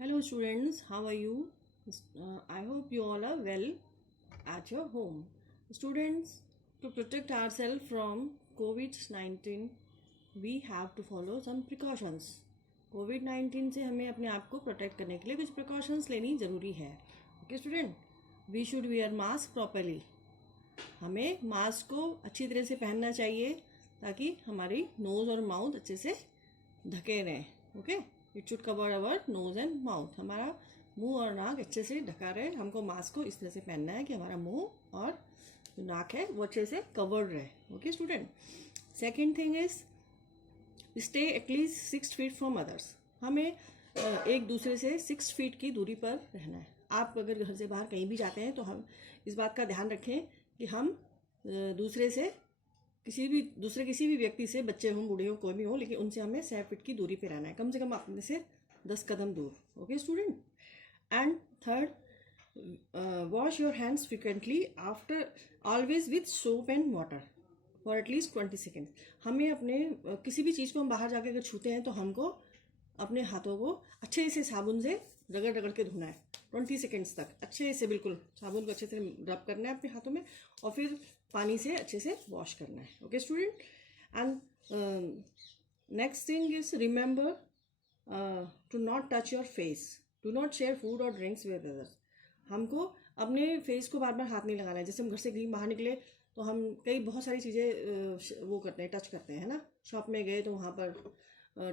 Hello students, how are you? I hope you all are well at your home. Students, to protect ourselves from COVID-19, we have to follow some precautions. COVID-19 से हमें अपने आप को protect करने के लिए कुछ precautions लेनी ज़रूरी है. Okay student, we should wear mask properly. हमें मास्क को अच्छी तरह से पहनना चाहिए ताकि हमारी नोज़ और माउथ अच्छे से ढके रहें. Okay, it should cover our knows and mouth. हमारा मुंह और नाक अच्छे से ढका रहे. हमको मास्क को इस तरह से पहनना है कि हमारा मुंह और जो नाक है वो अच्छे से कवर्ड रहे. Okay student, second thing is stay at least 6 feet from others. हमें एक दूसरे से 6 फीट की दूरी पर रहना है. आप अगर घर से बाहर कहीं भी जाते हैं तो हम इस बात का ध्यान रखें कि हम किसी भी व्यक्ति से, बच्चे हों बूढ़े हों कोई भी हो, लेकिन उनसे हमें 6 फीट की दूरी पे रहना है, कम से कम अपने से 10 कदम दूर. Okay student. And third, wash your hands frequently after always with soap and water for at least 20 seconds. हमें अपने किसी भी चीज़ को हम बाहर जाके अगर छूते हैं तो हमको अपने हाथों को अच्छे से साबुन से रगड़ रगड़ के धोना है 20 सेकेंड्स तक. अच्छे से बिल्कुल साबुन को अच्छे से रब करना है अपने हाथों में और फिर पानी से अच्छे से वॉश करना है. Okay student. And next thing is remember to not touch your face. Do not share food और ड्रिंक्स विद अदर्स. हमको अपने फेस को बार बार हाथ नहीं लगाना है. जैसे हम घर से बाहर निकले तो हम बहुत सारी चीज़ें वो करते हैं, टच करते हैं, है ना. शॉप में गए तो वहाँ पर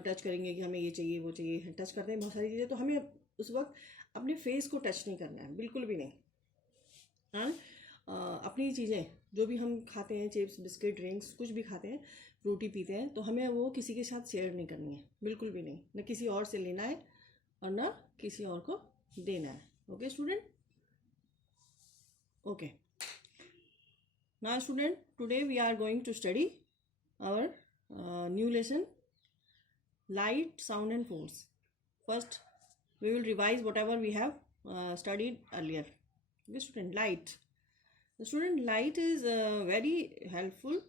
टच करेंगे कि हमें ये चाहिए वो चाहिए, टच करते हैं बहुत सारी चीज़ें. तो हमें उस वक्त अपने फेस को टच नहीं करना है, बिल्कुल भी नहीं. एंड अपनी चीज़ें जो भी हम खाते हैं, चिप्स बिस्किट ड्रिंक्स कुछ भी खाते हैं, फ्रूटी पीते हैं, तो हमें वो किसी के साथ शेयर नहीं करनी है, बिल्कुल भी नहीं. न किसी और से लेना है और न किसी और को देना है. Okay student. Okay, now student, today we are going to study our new lesson, light, sound and force. First we will revise whatever we have studied earlier. Okay student, light. The student, light is very helpful.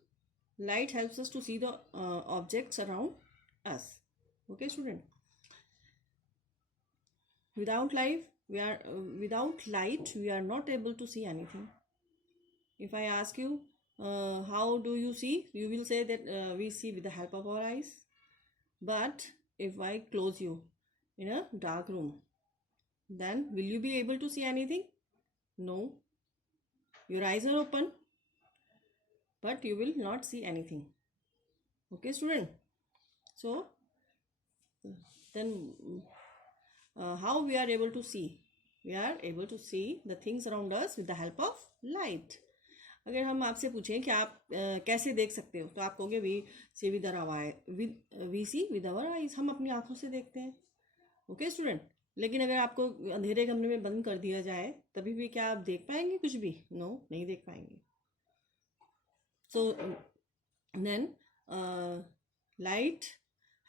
Light helps us to see the objects around us. Okay student, without light we are not able to see anything. If I ask you how do you see, you will say that we see with the help of our eyes. But if I close you in a dark room, then will you be able to see anything? No. Your eyes are open but you will not see anything. Okay student. So then how we are able to see? We are able to see the things around us with the help of light. अगर हम आपसे पूछें कि आप कैसे देख सकते हो, तो आप कहोगे we see with our eyes. हम अपनी आंखों से देखते हैं. Okay student. लेकिन अगर आपको अंधेरे कमरे में बंद कर दिया जाए तभी भी क्या आप देख पाएंगे कुछ भी? नो, नहीं देख पाएंगे. So then light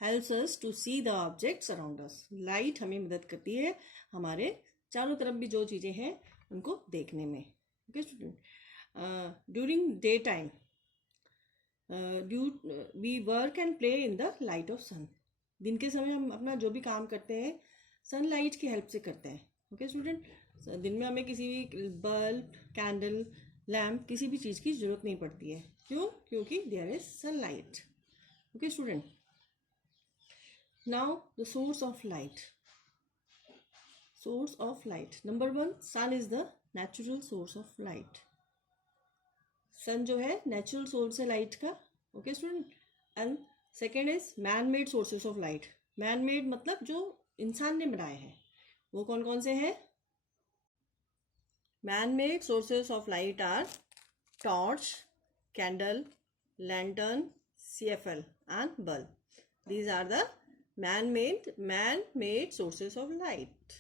helps us to see the objects around us. Light हमें मदद करती है हमारे चारों तरफ भी जो चीज़ें हैं उनको देखने में. Okay student. During daytime we work and play in the light of sun. दिन के समय हम अपना जो भी काम करते हैं सनलाइट की हेल्प से करते हैं. Okay student. दिन में हमें किसी भी बल्ब, कैंडल, लैम्प, किसी भी चीज़ की ज़रूरत नहीं पड़ती है. क्यों? क्योंकि there is sunlight. Okay student. Now the source of light. Source of light, number 1, sun is the natural source of light. Sun जो है नेचुरल सोर्स है लाइट का. Okay student. And second is man made sources of light. Man made मतलब जो इंसान ने बनाए हैं. वो कौन कौन से हैं? Man made sources of light are torch, candle, lantern, CFL and bulb. These are the man made sources of light.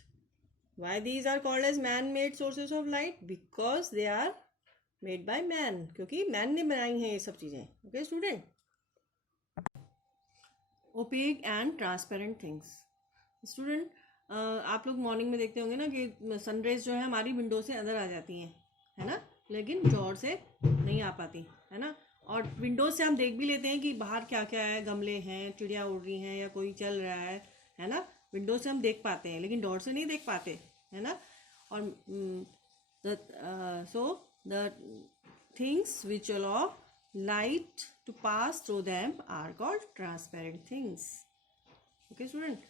Why these are called as man made sources of light? Because they are made by man. क्योंकि man ने बनाई हैं ये सब चीज़ें. Okay student. Opaque and transparent things. Student, आप लोग morning में देखते होंगे ना कि सनराइज जो है हमारी विंडो से अंदर आ जाती हैं, है ना, लेकिन जोर से नहीं आ पाती, है ना. और विंडो से हम देख भी लेते हैं कि बाहर क्या क्या है, गमले हैं, चिड़िया उड़ रही हैं या कोई चल रहा है ना. विंडो से हम देख पाते हैं लेकिन डोर से नहीं देख पाते, है ना। और so the things which allow light to pass through them are called transparent things. Okay student,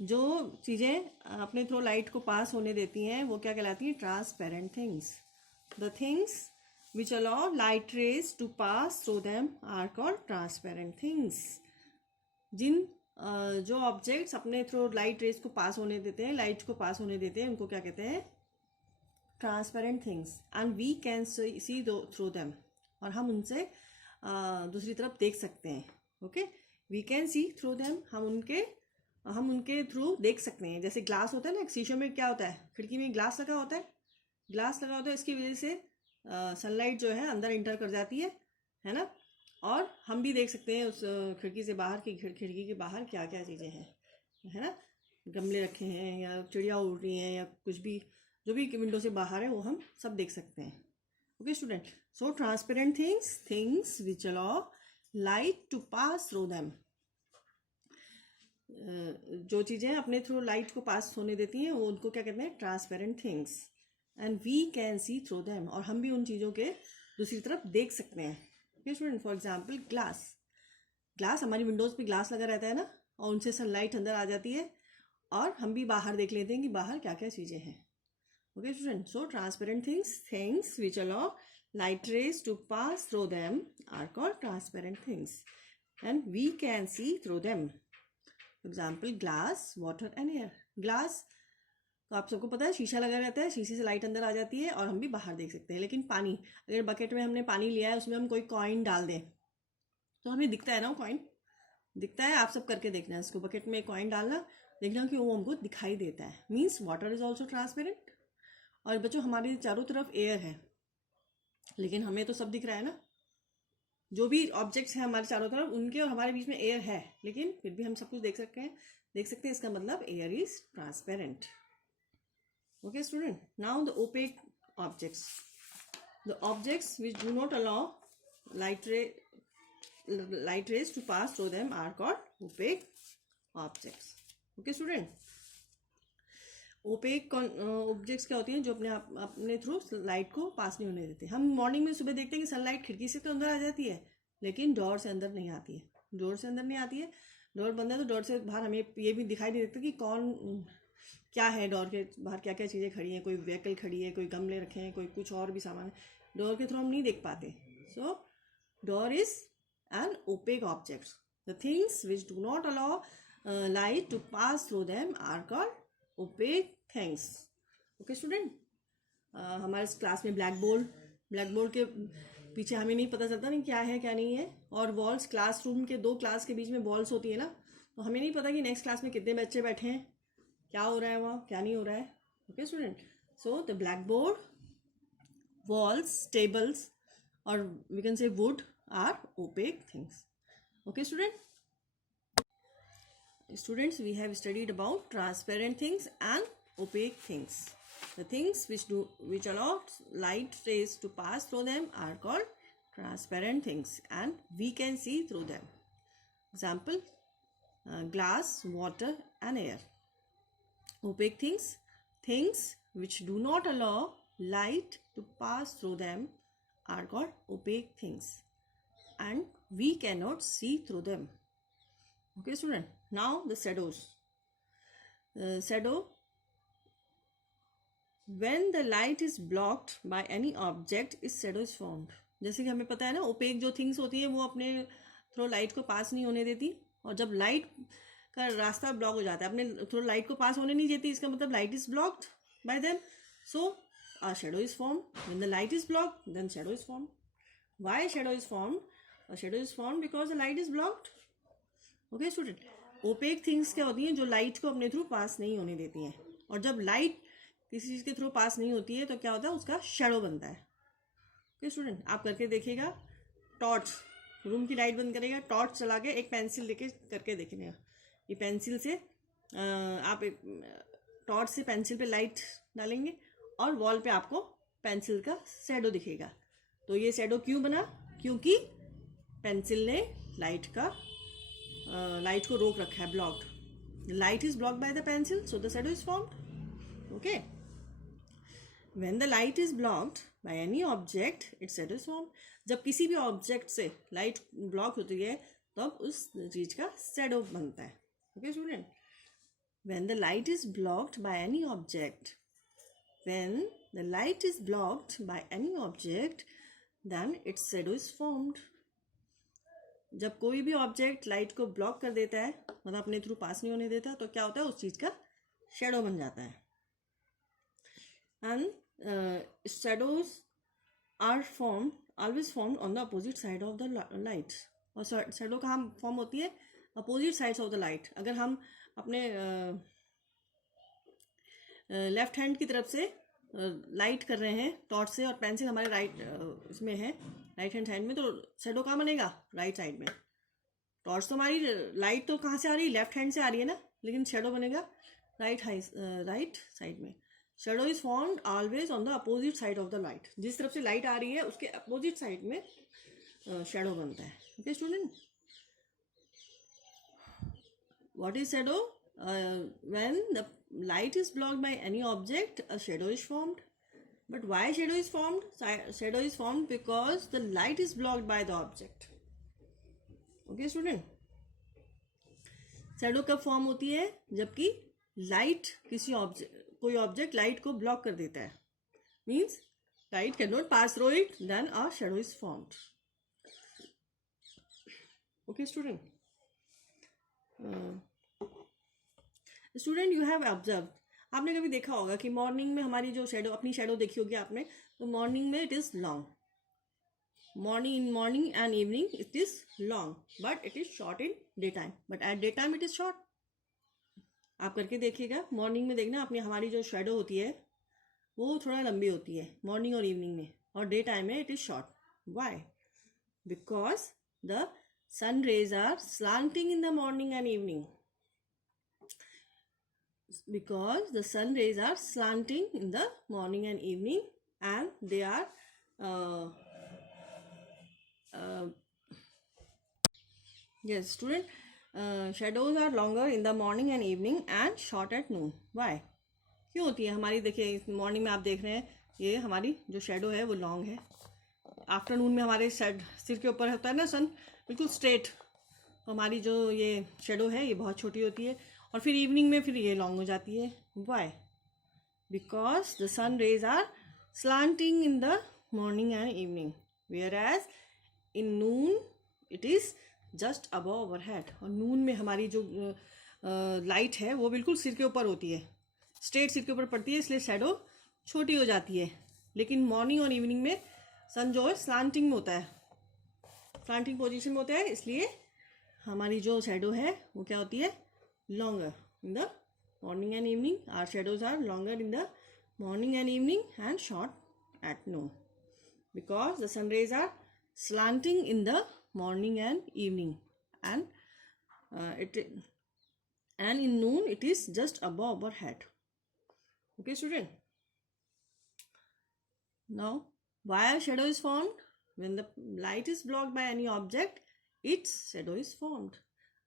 जो चीज़ें अपने थ्रू लाइट को पास होने देती हैं वो क्या कहलाती हैं? Transparent things. The things which allow light rays to pass through them are called transparent things. जिन जो ऑब्जेक्ट्स अपने थ्रू लाइट रेस को पास होने देते हैं, लाइट को पास होने देते हैं, उनको क्या कहते हैं? Transparent things. And we can see through them, और हम उनसे दूसरी तरफ देख सकते हैं. Okay, we can see through them, हम उनके थ्रू देख सकते हैं. जैसे ग्लास होता है ना, शीशे में क्या होता है? खिड़की में ग्लास लगा होता है, इसकी वजह से सनलाइट जो है अंदर इंटर कर जाती है ना. और हम भी देख सकते हैं उस खिड़की से बाहर की, खिड़की के बाहर क्या क्या चीज़ें हैं, है ना. गमले रखे हैं या चिड़िया उड़ रही हैं या कुछ भी, जो भी विंडो से बाहर है वो हम सब देख सकते हैं. Okay student, so transparent things which allow light to pass through them. जो चीज़ें अपने थ्रू लाइट को पास होने देती हैं वो उनको क्या कहते हैं? Transparent things. And we can see through them, और हम भी उन चीज़ों के दूसरी तरफ देख सकते हैं. Okay student, for example glass हमारी विंडोज़ पे ग्लास लगा रहता है ना, और उनसे सनलाइट अंदर आ जाती है और हम भी बाहर देख लेते हैं कि बाहर क्या क्या चीज़ें हैं. Okay student, so transparent things which allow light rays to pass through them are called transparent things and we can see through them. For example glass, water and air. Glass तो आप सबको पता है शीशा लगा रहता है, शीशे से लाइट अंदर आ जाती है और हम भी बाहर देख सकते हैं. लेकिन पानी, अगर बकेट में हमने पानी लिया है, उसमें हम कोई कॉइन डाल दें तो हमें दिखता है ना, वो कॉइन दिखता है. आप सब करके देखना है, इसको बकेट में कॉइन डालना, देखना कि वो हमको दिखाई देता है. Means water is also transparent. और बच्चों, हमारे चारों तरफ एयर है लेकिन हमें तो सब दिख रहा है ना. जो भी ऑब्जेक्ट्स हैं हमारे चारों तरफ, उनके और हमारे बीच में एयर है, लेकिन फिर भी हम सब कुछ देख सकते हैं. इसका मतलब air is transparent. Okay student, now the opaque objects. The objects which do not allow light rays to pass through them are called opaque objects. Okay student, opaque objects क्या होती हैं? जो अपने थ्रू लाइट को पास नहीं होने देते. हम मॉर्निंग में सुबह देखते हैं कि सनलाइट खिड़की से तो अंदर आ जाती है लेकिन डोर से अंदर नहीं आती है. डोर बंद है तो डोर से बाहर हमें ये भी दिखाई नहीं देता कि कौन क्या है, डोर के बाहर क्या क्या चीज़ें खड़ी हैं. कोई व्हीकल खड़ी है, कोई गमले रखे हैं, कोई कुछ और भी सामान है. डोर के थ्रू हम नहीं देख पाते. So door is an opaque object. The things which do not allow light to pass through them are called opaque things. Okay student, हमारे क्लास में ब्लैक बोर्ड के पीछे हमें नहीं पता चलता नहीं क्या है क्या नहीं है. और वॉल्स, क्लासरूम के 2 क्लास के बीच में वॉल्स होती है ना, तो हमें नहीं पता कि नेक्स्ट क्लास में कितने बच्चे बैठे हैं, क्या हो रहा है वहाँ, क्या नहीं हो रहा है. Okay student, so the black board, walls, tables और we can say wood are opaque things. Okay students, we have studied about transparent things and opaque things. The things which allow light rays to pass through them are called transparent things and we can see through them. Example, glass, water and air. Opaque things which do not allow light to pass through them are called opaque things and we cannot see through them. Okay student, now the shadows. Shadow, when the light is blocked by any object, is shadow is formed. जैसे कि हमें पता है ना, OPEC जो things होती है वो अपने थ्रू लाइट को पास नहीं होने देती, और जब लाइट का रास्ता ब्लॉक हो जाता है, अपने थ्रू लाइट को पास होने नहीं देती, इसका मतलब light is blocked bye them. So a shadow is formed. When the light is blocked, then shadow is formed. Why shadow is formed? A shadow is formed because the light is blocked. Okay student, opaque things क्या होती हैं? जो light को अपने through pass नहीं होने देती हैं, और जब लाइट किसी चीज़ के थ्रू पास नहीं होती है तो क्या होता है? उसका शेडो बनता है. ओके स्टूडेंट, आप करके देखिएगा. टॉर्च, रूम की लाइट बंद करेगा, टॉर्च चला के एक पेंसिल लेके करके देखिएगा. ये पेंसिल से आप टॉर्च से पेंसिल पे लाइट डालेंगे और वॉल पे आपको पेंसिल का शैडो दिखेगा. तो ये शैडो क्यों बना? क्योंकि पेंसिल ने लाइट को रोक रखा है, blocked. The light is blocked by the pencil, so the shadow is formed. Okay. When the light is blocked by any object, its shadow is formed. जब किसी भी ऑब्जेक्ट से लाइट ब्लॉक होती है तब उस चीज का शैडो बनता है. Okay, student. When the light is blocked by any object, when the light is blocked by any object, then its shadow is formed. जब कोई भी ऑब्जेक्ट लाइट को ब्लॉक कर देता है, मतलब अपने थ्रू पास नहीं होने देता, तो क्या होता है, उस चीज का शैडो बन जाता है. And shadows are formed, always formed on the opposite side of the light. और शैडो कहाँ फॉर्म होती है? Opposite sides of the light. अगर हम अपने लेफ्ट हैंड की तरफ से लाइट कर रहे हैं टॉर्च से और पेंसिल हमारे राइट इसमें है, राइट हैंड साइड में, तो शैडो कहाँ बनेगा? राइट साइड में. टॉर्च तो हमारी लाइट तो कहाँ से आ रही है? लेफ्ट हैंड से आ रही है ना, लेकिन शैडो बनेगा राइट साइड में. Shadow is formed always on the opposite side of the light. जिस तरफ से लाइट आ रही है उसके अपोजिट साइड में शैडो बनता है. Okay student, what is shadow? When the light is blocked by any object, a shadow is formed. But why shadow is formed? Shadow is formed because the light is blocked by the object. Okay student, shadow कब form होती है? जबकि light कोई object light को block कर देता है. Means light can not pass through it, then a shadow is formed. Okay student, student you have observe, आपने कभी देखा होगा कि मॉर्निंग में हमारी जो शैडो, अपनी शैडो देखी होगी आपने, तो मॉर्निंग में it is long. Morning and evening it is long, but it is short in day time. But at day time it is short. आप करके देखिएगा, मॉर्निंग में देखना अपनी हमारी जो शैडो होती है वो थोड़ा लंबी होती है मॉर्निंग और इवनिंग में, और डे टाइम में it is short. Why? Because the sun rays are slanting in the morning and evening. Because the sun rays are slanting in the morning and evening, and they are yes student, shadows are longer in the morning and evening and short at noon. Why? क्यों होती है हमारी? देखिए morning में आप देख रहे हैं ये हमारी जो शेडो है वो लॉन्ग है. आफ्टरनून में हमारे सिर के ऊपर होता है ना सन, बिल्कुल स्ट्रेट, तो हमारी जो ये शेडो है ये बहुत छोटी होती है, और फिर इवनिंग में फिर ये लॉन्ग हो जाती है. Why? Because the sun rays are slanting in the morning and evening, whereas in noon it is just above our head. और नून में हमारी जो लाइट है वो बिल्कुल सिर के ऊपर होती है, स्ट्रेट सिर के ऊपर पड़ती है, इसलिए शैडो छोटी हो जाती है. लेकिन मॉर्निंग और इवनिंग में सन जो है स्लांटिंग में होता है, स्लांटिंग पोजीशन में होता है, इसलिए हमारी जो शैडो है वो क्या होती है? Longer in the morning and evening. Our shadows are longer in the morning and evening and short at noon, because the sun rays are slanting in the morning and evening, and in noon it is just above our head. Okay student, now why a shadow is formed? When the light is blocked by any object, its shadow is formed.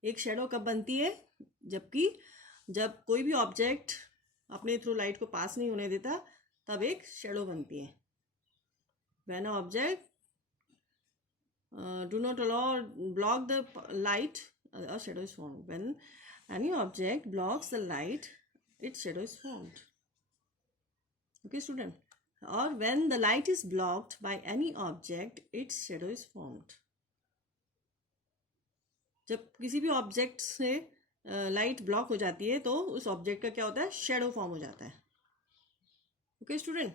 एक shadow कब बनती है? जब कोई भी object अपने through light को पास नहीं होने देता, तब एक शेडो बनती है. When a object do not allow block the light, a shadow is formed. When any object blocks the light, its shadow is formed. Okay student, और when the light is blocked by any object, its shadow is formed. जब किसी भी object से light block हो जाती है तो उस ऑब्जेक्ट का क्या होता है? शेडो फॉर्म हो जाता है. Okay student,